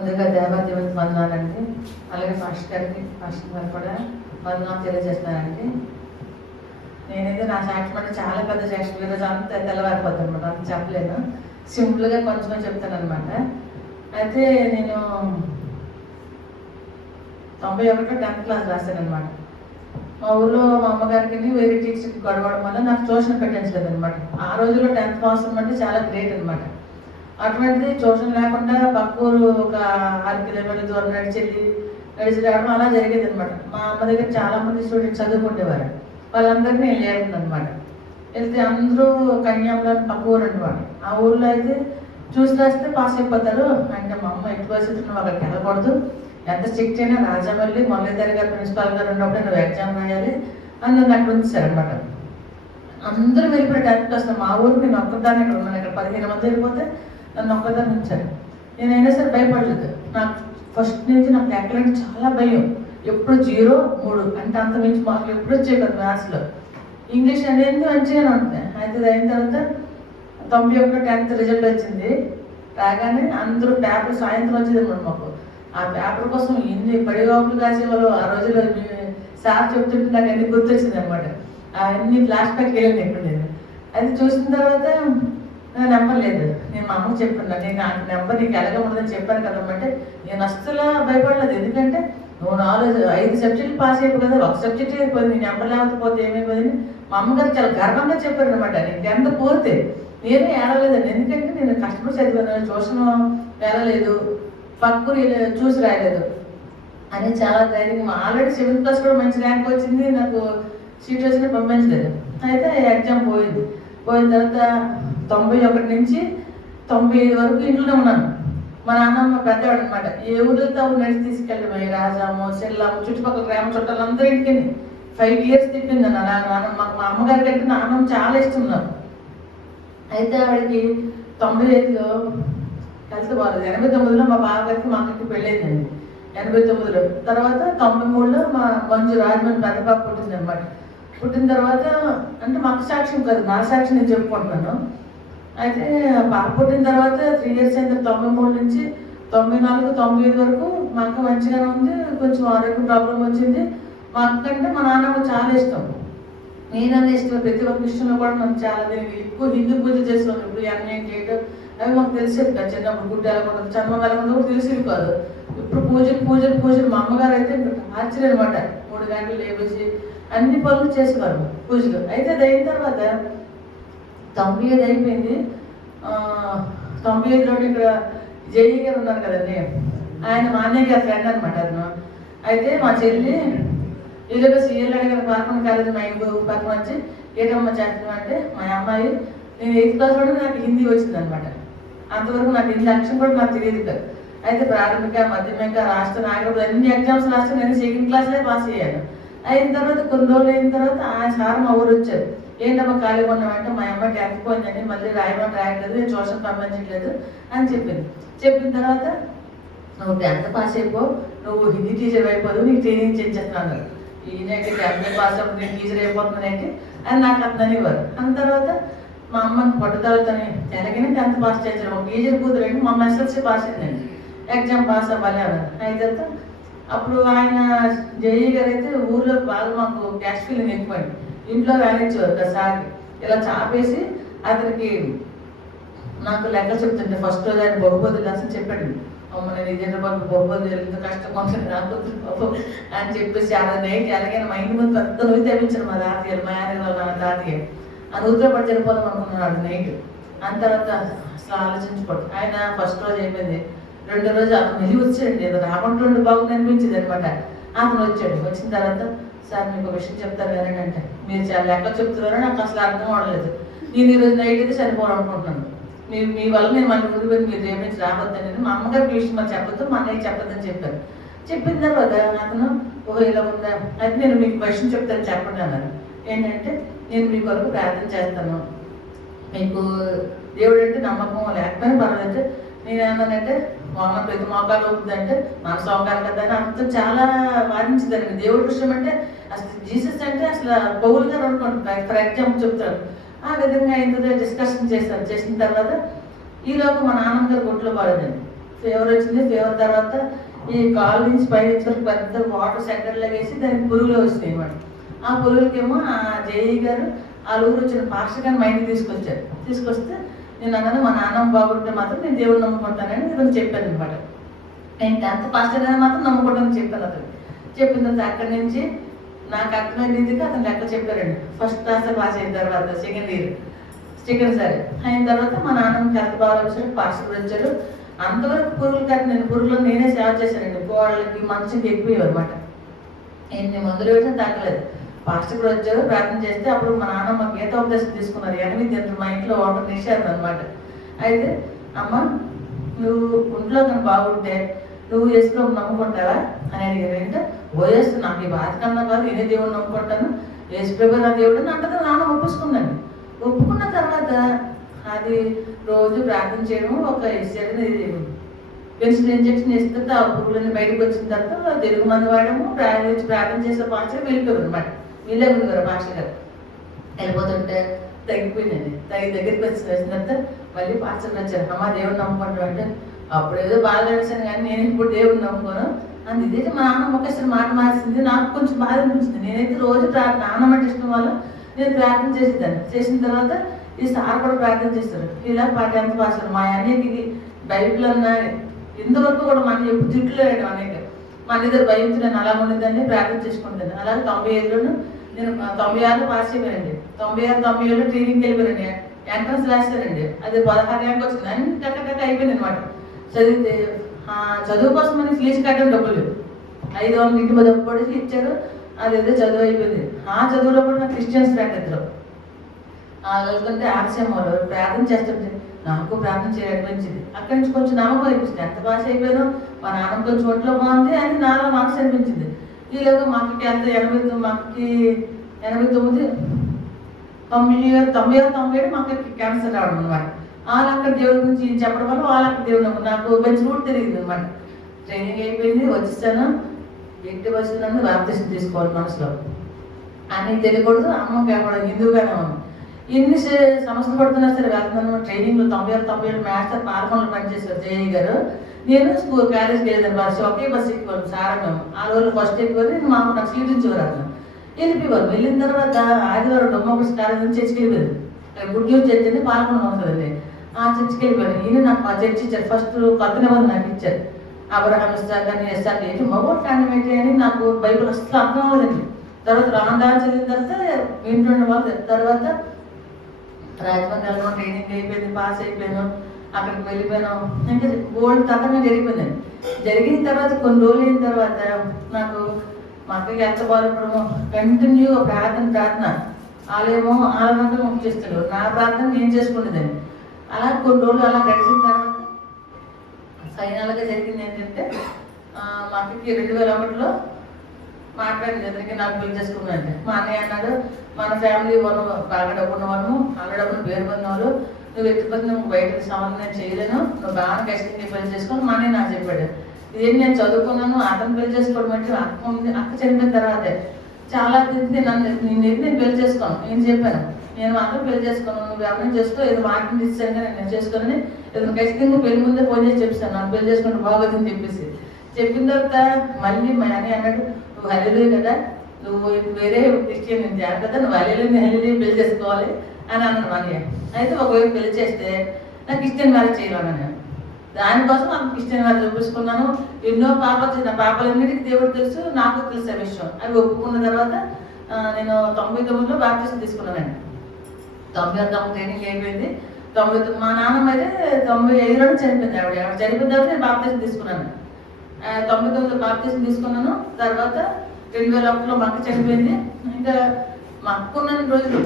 ముందుగా దేవాదేవునికి వందనాలండి. అలాగే పాస్టర్ గారు కూడా వందనాలు తెలియజేస్తున్నానండి. నేనైతే నా సాక్ష్యం అంటే చాలా పెద్ద సాక్ష్యం, ఈరోజు అంతా తెల్లవారిపోతుంది అనమాట, అంత చెప్పలేను, సింపుల్గా కొంచెమే చెప్తాను అనమాట. అయితే నేను 91లో 10th క్లాస్ రాశాను అనమాట. మా ఊళ్ళో మా అమ్మగారికి వేరే టీచర్కి గొడవడం వల్ల నాకు ట్యూషన్ పెట్టించలేదు అనమాట. ఆ రోజుల్లో 10th అవసరం అంటే చాలా గ్రేట్ అనమాట. అటువంటిది ట్యూషన్ లేకుండా పక్క ఊరు ఒక 6 కిలోమీటర్ల దూరం నడిచి రావడం అలా జరిగేది అనమాట. మా అమ్మ దగ్గర చాలా మంది స్టూడెంట్స్ చదువుకుండేవారు. వాళ్ళందరినీ నేను లేకుండా అనమాట. వెళ్తే అందరూ కన్యాంలో పక్క ఊరు అనమాట. ఆ ఊళ్ళో అయితే చూసి రాస్తే పాస్ అయిపోతారు అంటే మా అమ్మ ఎట్టి పరిస్థితులు నువ్వు అక్కడికి వెళ్ళకూడదు, ఎంత స్ట్రిక్ట్ అయినా రాజామల్లి మురళీధర్ గారు ప్రిన్సిపాల్ గారు ఉన్నప్పుడు నువ్వు ఎగ్జామ్ రాయాలి అని నన్ను అక్కడ ఉంచారనమాట. అందరూ వెళ్ళిపోయి 10th వస్తాను. మా ఊరు నేను ఒక్కదాన్ని ఇక్కడ ఉన్నాను. ఇక్కడ 15 మంది వెళ్ళిపోతే నన్ను ఒక్కదాన్ని ఉంచారు. నేనైనా సరే భయపడలేదు. నాకు ఫస్ట్ నుంచి నాకు లెక్కలంటే చాలా భయం. ఎప్పుడు 0, 3 అంటే అంత మించి మార్కులు ఎప్పుడు వచ్చాయి కదా మ్యాథ్స్లో. ఇంగ్లీష్ అనేది మంచిగానే ఉంటుంది. అయితే అయిన తర్వాత 91 10th రిజల్ట్ వచ్చింది. రాగానే అందరూ పేపర్ సాయంత్రం వచ్చేది అనమాట మాకు. ఆ పేపర్ కోసం ఎన్ని పడిగాపులు కాసేవాళ్ళు. ఆ రోజుల్లో సార్ చెప్తుంటే నాకు అన్ని గుర్తొచ్చింది అనమాట. అన్ని ఫ్లాష్ బ్యాక్ వెళ్ళాను ఇప్పుడు నేను. అది చూసిన తర్వాత నెంబర్ లేదు. నేను మా అమ్మకు చెప్తున్నా, నేను ఆ నెంబర్ నీకు ఎలాగ ఉండదని చెప్పాను కదమ్మంటే నేను అస్సలు భయపడలేదు. ఎందుకంటే నువ్వు 5 సబ్జెక్టులు పాస్ అయిపోయి కదా, ఒక సబ్జెక్ట్ అయిపోయింది, నీ నెంబర్ లేకపోతే ఏమైపోయింది. మా అమ్మగారు చాలా గర్వంగా చెప్పారు అనమాట. నేను 10th పోతే నేనే ఏడలేదండి. ఎందుకంటే నేను కష్టపడి చదివాను, ట్యూషన్ వెళ్ళలేదు, పక్కూరు చూసి రాయలేదు అని చాలా ధైర్యంగా. ఆల్రెడీ 7th క్లాస్ కూడా మంచి ర్యాంక్ వచ్చింది, నాకు సీట్ వచ్చినా పంపించలేదు. అయితే ఎగ్జామ్ పోయిన తర్వాత 91 నుంచి 95 వరకు ఇంట్లోనే ఉన్నాను. మా నాన్నమ్మ పెద్దవాడు అనమాట. ఏ ఊరితో నడిచి తీసుకెళ్ళి రాజాము, సెల్లాము, చుట్టుపక్కల గ్రామ చుట్టాలందరూ ఇంటికి 5 years తిప్పింది నాన్నమ్మ. మా అమ్మగారి కంటే నాన్నమ్మ చాలా ఇష్టం నాకు. అయితే ఆవిడకి 95లో హెల్త్ బాగాలేదు. 89లో మా బావగారికి మా అక్కకి పెళ్ళైందండి. 89లో తర్వాత 93లో మా మంజు రాజమండ్రి పెద్ద పాప పుట్టింది అనమాట. పుట్టిన తర్వాత అంటే మా అక్క సాక్ష్యం కాదు, నా సాక్ష్యం నేను చెప్పుకుంటున్నాను. అయితే పాప పుట్టిన తర్వాత 3 years అయింది. 93 నుంచి 94, 95 వరకు మా అక్క మంచిగానే ఉంది. కొంచెం ఆరోగ్య ప్రాబ్లం వచ్చింది. మా అక్క అంటే మా నాన్నమ్మ చాలా ఇష్టం, నేననే ఇష్టం. ప్రతి ఒక్క విషయంలో కూడా మనం చాలా ఎక్కువ హిందూ పూజ చేస్తున్నాం. ఇప్పుడు అన్నీ ఏంటి అవి మాకు తెలిసేది కాదు. చిన్నప్పుడు గుడ్డ ఎలా ఉండదు, చర్మం ఎలా ఉండదు తెలిసేది కాదు. ఇప్పుడు పూజలు మా అమ్మగారు అయితే ఆశ్చర్యం అనమాట. 3 గంటలు లేపేసి అన్ని పనులు చేసేవారు పూజలు. అయితే అది అయిన తర్వాత 95 అయిపోయింది. 95లో ఇక్కడ జేఈ గారు ఉన్నారు కదండి, ఆయన మా అన్నయ్య గారి ఫ్రెండ్ అనమాట అతను. అయితే మా చెల్లి ఈలోగా సీఎల్ అడిగారు పార్పణ కాలేజీ మా ఇంటి పక్కన వచ్చి ఏటమ్మ చేస్తున్నాం అంటే మా అమ్మాయి నేను 8th క్లాస్లోనే నాకు హిందీ వచ్చింది అనమాట. అంతవరకు నాకు హిందీ అక్షరం కూడా నాకు తెలియదు కదా. అయితే ప్రాథమిక, మాధ్యమిక, రాష్ట్ర, నాగరిక అన్ని ఎగ్జామ్స్ రాష్ట్రం నేను 2nd క్లాస్లో పాస్ అయ్యాను. అయిన తర్వాత కొన్ని రోజులు అయిన తర్వాత ఆ సార్ మా ఊరు వచ్చారు. ఏంటమ్మా ఖాళీగా ఉన్నామంటే మా అమ్మాయి 10th పోయిందని మళ్ళీ రాయట్లేదు, నేను ట్యూషన్ పంపించట్లేదు అని చెప్పింది. చెప్పిన తర్వాత నువ్వు 10th పాస్ అయిపో, నువ్వు హిందీ టీచర్ అయిపోదు, నీకు ట్రైనింగ్ చేసేస్తున్నాను. ఈయనకి 10th పాస్ అప్పుడు నేను టీచర్ అయిపోతున్నానంటే అని నాకు అతను ఇవ్వరు. అన్న తర్వాత మా అమ్మని పట్టుదలతోని ఎలాగైనా 10th పాస్ చేయించాను. ఒక టీచర్ కూతురండి మా ఎస్ఎల్సీ పాస్ అయిందండి, ఎగ్జామ్ పాస్ అవ్వాలి అన్నారు. అయితే అప్పుడు ఆయన జేఈ గారు అయితే ఊళ్ళో బాగా మాకు క్యాష్ ఫీలింగ్ ఎక్కువండి. ఇంట్లో రానిచ్చేవారు కదా సార్కి. ఇలా చాపేసి అతనికి నాకు లెక్క చెప్తుంటే ఫస్ట్ రోజు ఆయన బహుబోధి రాసి చెప్పాడు. అమ్మ నేను ఇదే బాబు బహుబోధి ఎంత కష్టం ఉంటుంది నాకు బాబు అని చెప్పేసి ఆ నైట్ ఎలాగైనా మా ఇంటి ముందు పెద్ద నూనె తెప్పించాను మా తాతయ్య, మా ఆయన మా తాతయ్య. ఆ నూతిలో పడి చనిపోదాం అనుకున్నాడు నైట్. అని తర్వాత అసలు ఆలోచించుకోడు. ఆయన ఫస్ట్ రోజు అయిపోయింది. 2వ రోజు అతను వెళ్ళి వచ్చాడండి. ఏదో రాకుండా బాగుంది అనిపించింది అనమాట. అతను వచ్చాడు. వచ్చిన తర్వాత సార్ మీకు విషయం చెప్తారు కదండి అంటే మీరు చాలా లెక్క చెప్తున్నారో నాకు అసలు అర్థం అవడలేదు. నేను ఈరోజు నైట్ అయితే చనిపోవాలనుకుంటున్నాను. మీ వల్ల నేను మన ఊరి పోయి మీరు రేపు నుంచి రావద్దని మా అమ్మగారికి విషయం మరి చెప్పొద్దు, మా అన్నయ్య చెప్పొద్దని చెప్పారు. చెప్పిన తర్వాత అతను ఇలా ఉందా అయితే నేను మీకు విషయం చెప్తాను చెప్పండి అన్నారు. ఏంటంటే నేను మీ కొరకు ప్రార్థన చేస్తాను, మీకు దేవుడు అంటే నమ్మకం లేకపోయినా పర్వాలంటే నేను ఏమన్నానంటే మా అమ్మ ప్రతి మోకాలు అవుతుందంటే మన సోకాలు కదా అని అంత చాలా వాదించిందండి. దేవుడి విషయం అంటే అసలు జీసస్ అంటే అసలు పౌలు గారు అనుకుంటున్నారు ఫర్ ఎగ్జాంపుల్ చెప్తారు. ఆ విధంగా ఇంత డిస్కషన్ చేస్తారు. చేసిన తర్వాత ఈలోపు మా నాన్నగారు గుట్లో పడదండి. ఫీవర్ వచ్చింది. ఫీవర్ తర్వాత ఈ కాలు నుంచి పై నుంచి పెద్ద వాటర్ సెంటర్లో వేసి దానికి పురుగులు వచ్చినాయి అన్నమాట. ఆ పురుగులకేమో ఆ జేఈ గారు వాళ్ళ ఊరు వచ్చిన పాస్టర్ గారిని మా ఇంటికి తీసుకొచ్చారు. తీసుకొస్తే నేను అన్నాను, మా నాన్నమ్మ బాగుంటే మాత్రం నేను దేవుడిని నమ్ముకుంటానని ఇతను చెప్పాను అనమాట. నేను 10th పాస్టర్ గారిని మాత్రం నమ్ముకుంటానని చెప్పాను అతను. చెప్పిన తర్వాత అక్కడి నుంచి నాకు అర్థమైంది అతను లెక్క చెప్పారండి. ఫస్ట్ క్లాస్ పాస్ అయిన తర్వాత సెకండ్ సారి అయిన తర్వాత మా నాన్నమ్మ హెల్త్ బాగా వచ్చాడు, పాస్టర్ వచ్చాడు. అంతవరకు పురుగులు కాదు, నేను పురుగులు నేనే సేవ చేశానండి. కోడలకి మనిషికి ఎక్కువ అనమాట. ఎన్ని మందులు వేసినా తగ్గలేదు. పాస్టర్ కూడా వచ్చారు, ప్రార్థన చేస్తే అప్పుడు మా నాన్నమ్మ గీతోపదేశం తీసుకున్నారు. 8 గంటలు మా ఇంట్లో వాటర్ నిషేధం అనమాట. అయితే అమ్మ నువ్వు ఒంట్లో కానీ బాగుంటే నువ్వు యేసుప్రభుని నమ్ముకుంటావా అని అడిగారు. అంటే ఓయేసు నాకు ఈ బాధ కన్నా కాదు, నేనే దేవుడిని నమ్ముకుంటాను, యేసుప్రభు నా దేవుడు అని అంటే నాన్న ఒప్పుకుందండి. ఒప్పుకున్న తర్వాత అది రోజు ప్రార్థన చేయడం ఒక పెన్సిల్ ఇంజక్షన్ వేసిన తర్వాత ఆ పురుగులన్నీ బయటకు వచ్చిన తర్వాత తెలుగు మంది వాడము ప్రార్థన చేసే పాస్టర్ వెళ్ళిపోయారు అనమాట. వీళ్ళే ఉండేవారు పాస్టర్ గారు. వెళ్ళిపోతుంటే తగ్గిపోయిందండి. దగ్గరికి వేసిన తర్వాత మళ్ళీ పాస్టర్ వచ్చారు. అమ్మ దేవుడిని నమ్ముకుంటాం అంటే అప్పుడు ఏదో బాధ అనిపించాను కానీ నేను ఇప్పుడు దేవుడిని నమ్ముకోను అని. ఇదైతే మా నాన్నమ్మ ఒకసారి మాట మార్చింది. నాకు కొంచెం బాధ అనిపించింది. నేనైతే రోజు నాన్నమ్మ అంటే ఇష్టం వల్ల నేను ప్రార్థన చేసేదాన్ని. చేసిన తర్వాత ఈ సార్ కూడా ప్రార్థన చేస్తారు. ఇలా 10th పాస్ మా అన్నయ్యకి బైబిల్ అన్నా ఇంతవరకు కూడా మన ఎప్పుడు తిట్టులేడు అనేక మన ఇద్దరు భయంతో నేను అలా ఉండేదాన్ని ప్రార్థన చేసుకుంటాను. అలాగే 95లోను నేను 96 పాస్ అయిపోయానండి. 96, 97లో ట్రైనింగ్కి వెళ్ళిపోయానండి. ఎంట్రన్స్ రాశానండి. అది 16 ర్యాంక్ వచ్చింది. అన్ని టక్క అయిపోయింది అనమాట. చదివితే చదువు కోసం మనకి ఫీజు కట్టడం డబ్బులు 500 ఇంటి మీద పడేసి ఇచ్చారు. అదేదో చదువు అయిపోయింది. ఆ చదువులో కూడా నాకు క్రిస్టియన్స్ ఫ్రెండ్ ఇద్దరు వెళ్తుంటే ఆర్సీఎంలో ప్రార్థన చేస్తుంటే నాకు ప్రార్థన చేయడం మంచిది. అక్కడి నుంచి కొంచెం నమ్మకం అనిపించింది. ఎంత పాస్ అయిపోయాను, మా నాన్న కొంచెం ఒంట్లో బాగుంది అని నాలో మనసు అనిపించింది. ఈలోగా మాకు ఎంత 89 97 మాకు క్యాన్సర్ రావడం అనమాట. వాళ్ళక్కడ దేవుడి గురించి చెప్పడం వల్ల వాళ్ళక్కడ దేవుడు నాకు మంచి రూట్ తెలియదు అనమాట. ట్రైనింగ్ అయిపోయింది, వచ్చేసాను. ఎట్టి వచ్చినాను బాప్తిసం తీసుకోవాలి మనసులో అని తెలియకూడదు. అమ్మ కేవలం హిందువుగానే ఉంది. ఎన్ని సమస్యలు పడుతున్నా సరే వెళ్తున్నాను. ట్రైనింగ్లో 97 మ్యాథ్స్ పాల్గొనలు పనిచేశారు జేఈ గారు. నేను కాలేజ్కి వెళ్ళేదాన్ని. బస్సు ఒకే బస్సు ఎక్కిపోను సారా మేము. ఆ రోజు ఫస్ట్ ఎక్కిపోయి నేను మాకు నాకు సీట్ ఇచ్చేవారు. వెళ్ళిపోయేవారు. వెళ్ళిన తర్వాత ఆదివారం డొమ్మకృష్ణ కాలేజ్ నుంచి చర్చికి వెళ్ళిపోయింది. గుడ్ న్యూస్ చర్చ్ అని పాల్గొన ఉంటుందండి. ఆ చర్చికి వెళ్ళిపోయాను. ఈయన నాకు ఆ చర్చ్ ఇచ్చారు. ఫస్ట్ కొత్త నిబంధన నాకు ఇచ్చారు. అబ్రహాం ఇస్సాక్ అని ఎస్సాక్ ఏంటి మగోడు కాండం ఏంటి అని నాకు బైబిల్ అసలు అర్థం అవ్వదండి. తర్వాత రాండాలు చదివిన తర్వాత ఇంట్లో వాళ్ళు తర్వాత రాజమండ్రిలో ట్రైనింగ్ అయిపోయింది, పాస్ అయిపోయాను. అక్కడికి వెళ్ళిపోయాను. ఇంకా గోల్డ్ తతంగా జరిగిపోయిందండి. జరిగిన తర్వాత కొన్ని రోజులు అయిన తర్వాత నాకు మా అక్కకి ఎంత బాధపడము కంటిన్యూ ప్రార్థన వాళ్ళేమో 6 గంటలు ముగిస్తారు. నా ప్రార్థన నేను చేసుకునేదాన్ని. అలా కొన్ని రోజులు అలా గడిచిన తర్వాత ఫైనల్గా జరిగింది ఏంటంటే మా అక్కకి 2001లో మాట్లాడింది. అందరికీ నాకు పెళ్లి చేసుకున్నానంటే మా అన్నయ్య అన్నాడు, మన ఫ్యామిలీ వాళ్ళు బాగా డబ్బు ఉన్నవాళ్ళు, వాళ్ళ డబ్బులు పేరు పొందిన నువ్వు ఎత్తిపోతే నువ్వు బయటకు సంబంధం చేయలేను, నువ్వు బాగా కష్టంగా పెళ్లి చేసుకొని మా అన్నయ్య నాకు చెప్పాడు. ఇదేం నేను చదువుకున్నాను, అతను పెళ్లి చేసుకోవడం అంటే అక్క చనిపోయిన తర్వాతే చాలా తిరిగి నేను పెళ్లి చేసుకోను. నేను చెప్పాను నేను మాత్రం పెళ్లి చేసుకోను, నువ్వు ఎవరైనా చేసుకో, ఏదో మాటని ఇచ్చాను నేను చేసుకోనని ఏదైనా ఖచ్చితంగా పెళ్లి ముందే ఫోన్ చేసి చెప్పాను నాకు పెళ్లి చేసుకుంటే బాగోదని చెప్పేసి. చెప్పిన తర్వాత మళ్ళీ మా అన్నయ్య అన్నాడు, నువ్వు హల్లెలూయా కదా, నువ్వు వేరే క్రిస్టియన్ నుంచి కదా, నువ్వు హల్లెలూయా పెళ్లి చేసుకోవాలి అని అన్నాను మా అన్నయ్య. అయితే ఒకవైపు పెళ్లి చేస్తే నాకు క్రిస్టియన్ మ్యారేజ్ చేయాలని నేను దానికోసం నాకు క్రిస్టియన్ మ్యారేజ్ చూపించుకున్నాను. ఎన్నో నా పాపలన్నిటికీ దేవుడు తెలుసు, నాకు తెలిసే విషయం. అవి ఒప్పుకున్న తర్వాత నేను 99లో బాప్టిజం తీసుకున్నానండి. 96 ట్రైనింగ్ అయిపోయింది. 99 మా నాన్నమ్మ అయితే 95లో చనిపోయింది. ఆవిడ చనిపోయిన తర్వాత నేను బాప్టిజం తీసుకున్నాను. 99లో బాప్టిజం తీసుకున్నాను. తర్వాత 2001లో మా అక్క చనిపోయింది. ఇంకా మా అక్క ఉన్న రోజులు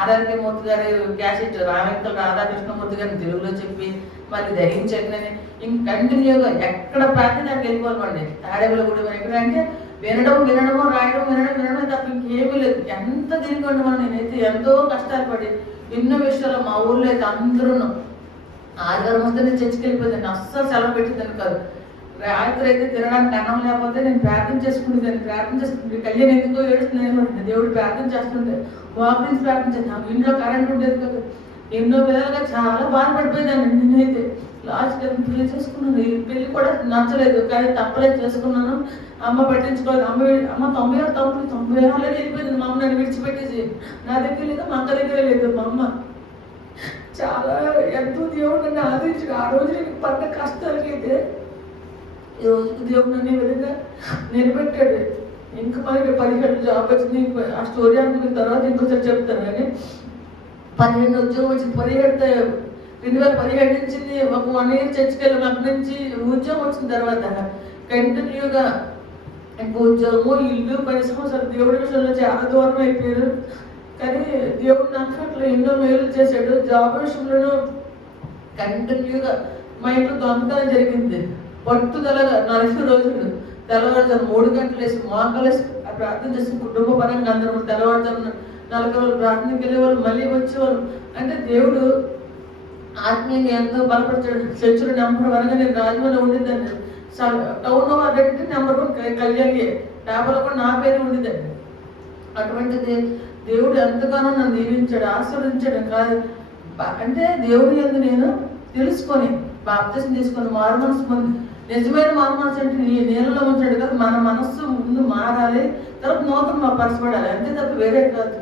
ఆర్ఆర్కే మూర్తి గారు క్యాసెట్ రామేంకల్ రాధాకృష్ణమూర్తి గారిని తెలుగులో చెప్పి మళ్ళీ ధరించని ఇంక కంటిన్యూగా ఎక్కడ ప్రార్థన నాకు వెళ్ళిపోవాలండి. తాడేవుల గుడి ఎక్కడ అంటే వినడము రాయడం తప్ప ఇంకేమీ లేదు. ఎంత తిరిగి మనం నేనైతే ఎంతో కష్టాలు పడి ఎన్నో విషయాలు మా ఊళ్ళో అయితే అందరూ ఆదివారం వస్తే నేను చర్చికి వెళ్ళిపోతాను. అస్సలు సెలవు పెట్టిందని కాదు. రాత్రి అయితే తినడానికి అన్నం లేకపోతే నేను ప్రార్థన చేసుకుంటే కళ్యాణ్ ఎందుకో ఏడుస్తున్నాను. దేవుడు ప్రార్థన చేస్తుంటే వాక్ నుంచి ప్రార్థన చేస్తాను. ఇంట్లో కరెంట్ ఉండేది కదా, ఎన్నో విధాలుగా చాలా బాధపడిపోయిందండి. నేనైతే లాస్ట్కి పెళ్లి చేసుకున్నాను. ఈ పెళ్లి కూడా నచ్చలేదు, కానీ తప్పలేదు, చేసుకున్నాను. అమ్మ పట్టించుకోవాలి. అమ్మ 90 వెళ్ళిపోయింది. మా అమ్మ నన్ను విడిచిపెట్టేసి. నా దగ్గర లేదు, మా అక్క దగ్గర లేదు. మా అమ్మ చాలా ఎంతో దేవుడు నన్ను ఆదరించాడు. ఆ రోజు నేను పడ్డ కష్టాలకైతే ఈ రోజుకి దేవుడు నన్ను ఈ విధంగా నిలబెట్టాడు. ఇంకా మనకి 17 జాబ్ వచ్చింది. ఆ స్టోరీ అనుకున్న తర్వాత ఇంకోసారి చెప్తాను. కానీ 12 ఉద్యోగం వచ్చింది. 2017 నుంచి ఒక 1 year చర్చికి వెళ్ళాము. అక్కడి నుంచి ఉద్యోగం వచ్చిన తర్వాత కంటిన్యూగా ఇంకా ఉద్యోగము, ఇల్లు, 10 సంవత్సరాలు దేవుడి విషయంలో చాలా దూరం అయిపోయారు. కానీ దేవుడు నాకు అట్లా ఎన్నో మేలు చేశాడు. జాబ్ విషయంలోనూ కంటిన్యూగా మా ఇంట్లో దొంగతనం జరిగింది. పట్టుదలగా 40 రోజులు తెల్లవారుజాము 3 గంటలు వేసి మోకాలేసి ప్రార్థన చేసి కుటుంబ పరంగా అందరూ తెల్లవారుజాము 40 రోజులు ప్రార్థనకి వెళ్ళేవాళ్ళు, మళ్ళీ వచ్చేవాళ్ళు. అంటే దేవుడు ఆత్మీయంగా ఎంతో బలపరిచాడు. చర్చిలో నెంబర్ 1గా నేను రాజమండ్రిలో ఉండిద్దండి. టౌన్లో అడ్డంటే నెంబర్ 1 కళ్యాణి, డాబాలో కూడా నా పేరు ఉండిద్దండి. అటువంటిది దేవుడు ఎంతగానో నన్ను దీవించాడు, ఆశీర్వదించాడు. కాదు అంటే దేవుడి యందు నేను తెలుసుకొని బాప్తిసం తీసుకొని మారు మనసు పొంది, నిజమైన మారు మనసు అంటే ఈ నీళ్ళలో ఉంటాడు కదా, మన మనస్సు ముందు మారాలి, తర్వాత నూతన పరచబడాలి, అంతే తప్ప వేరే కాదు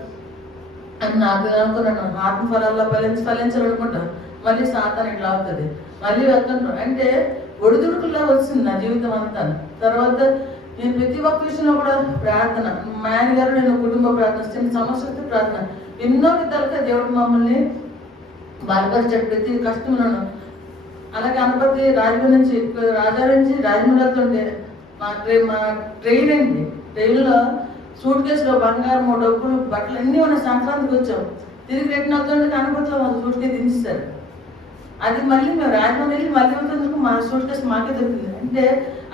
అని నాకు అనుకున్నాను. ఆత్మఫలాల్లో ఫలించాలనుకుంటా, మళ్ళీ సాతాను ఇట్లా అవుతుంది, మళ్ళీ వెళ్తుంటాం. అంటే ఒడిదుడుకులా వచ్చింది నా జీవితం అంతా. తర్వాత నేను ప్రతి ఒక్క విషయంలో కూడా ప్రార్థన, మా ఆయన గారు నేను కుటుంబ ప్రార్థన, చిన్న సమస్యలతో ప్రార్థన, ఎన్నో విధాలుగా దేవుడు మమ్మల్ని బలపరిచాడు ప్రతి కష్టంలోనూ. అలాగే అనపతి రాజమండ్రి నుంచి రాజమండ్రి వెళ్తుంటే మా ట్రైన్ అండి, ట్రైన్లో సూట్ కేసులో బంగారం, డబ్బులు, బట్టలు అన్నీ ఉన్నాయి. సంక్రాంతికి వచ్చాం, తిరిగి రిటర్న్ అవుతుంటే అనపతిలో మాకు సూట్ కేసు దించేశారు. అది మళ్ళీ మేము రాజమండ్రి వెళ్ళి మళ్ళీ అవుతుందుకు మా సూట్ కేసు మాకే దొరికింది. అంటే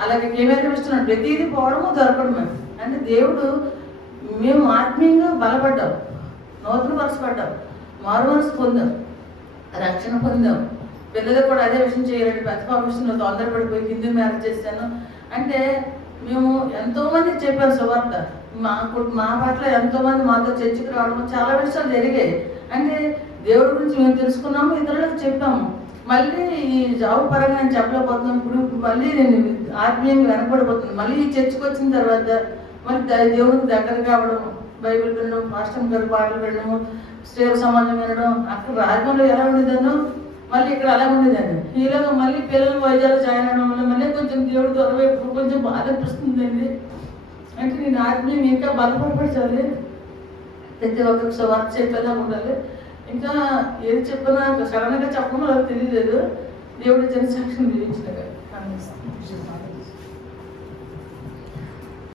అలాగే కెమెరా ఇస్తున్నాడు, ప్రతిదీ పోవడము దొరకడమే. అంటే దేవుడు మేము ఆత్మీయంగా బలపడ్డాం, నూతన పరచబడ్డాం, మారు మనసు పొందాం, రక్షణ పొందాం. పిల్లలకు కూడా అదే విషయం చేయాలంటే పెద్ద పాప విషయంలో తొందరపడిపోయి హిందూ మ్యారేజ్ చేశాను. అంటే మేము ఎంతోమంది చెప్పారు సువార్త, మా పట్ల ఎంతోమంది మాతో చర్చికి రావడం, చాలా విషయాలు జరిగాయి. అంటే దేవుడి గురించి మేము తెలుసుకున్నాము, ఇతరులకు చెప్పాము. మళ్ళీ ఈ జాబ్ పరంగా నేను చెప్పలేకపోతున్నాం. ఇప్పుడు మళ్ళీ నేను ఆత్మీయంగా వెనకబడిపోతున్నాను. మళ్ళీ ఈ చర్చికి వచ్చిన తర్వాత మళ్ళీ దేవుడికి దగ్గర కావడం, బైబిల్ వినడం, పాస్టర్ గారి పాటలు వినడము, సేవ సమాజం వినడం. అక్కడ రాజమండ్రిలో ఎలా ఉండేదాను, మళ్ళీ ఇక్కడ అలా ఉండేదాన్ని. ఈలోగా మళ్ళీ పిల్లలు వైద్యాలు జాయిన్ అవడం వల్ల మళ్ళీ కొంచెం దేవుడి దొరవైపు కొంచెం బాధ అనిపిస్తుందండి. అంటే నేను ఆత్మీయంగా ఇంకా బలపరచాలి, ప్రతి ఒక్కరికి సువార్త చెప్పేలా ఉండాలి. ఇంకా ఏది చెప్పినా సడన్గా చెప్పమో నాకు తెలియలేదు. దేవుడి జనసాక్షిని జీవించినగా.